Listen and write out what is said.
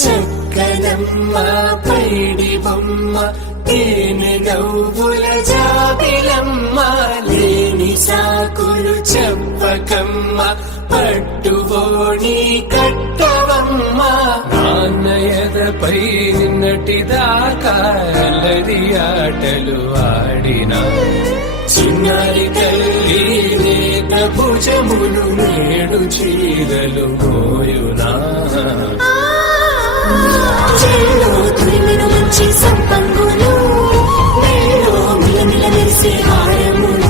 చక్కనమ్మ పైడి బొమ్మ తేనె నవ్వుల జాబిలమ్మ లేని సాకులు చెప్పకమ్మ పట్టుబోని కట్టవమ్మ నాన్నయదపై నిన్నటిదాకా అల్లరి ఆటలు ఆడినా చిన్నారి తల్లి నేత భుజములు నేడు చీరలు మోయునా చెల్లో తురిమిన మంచి సంపంగులు మెల్లో మిలమిల మెరిసే హారములు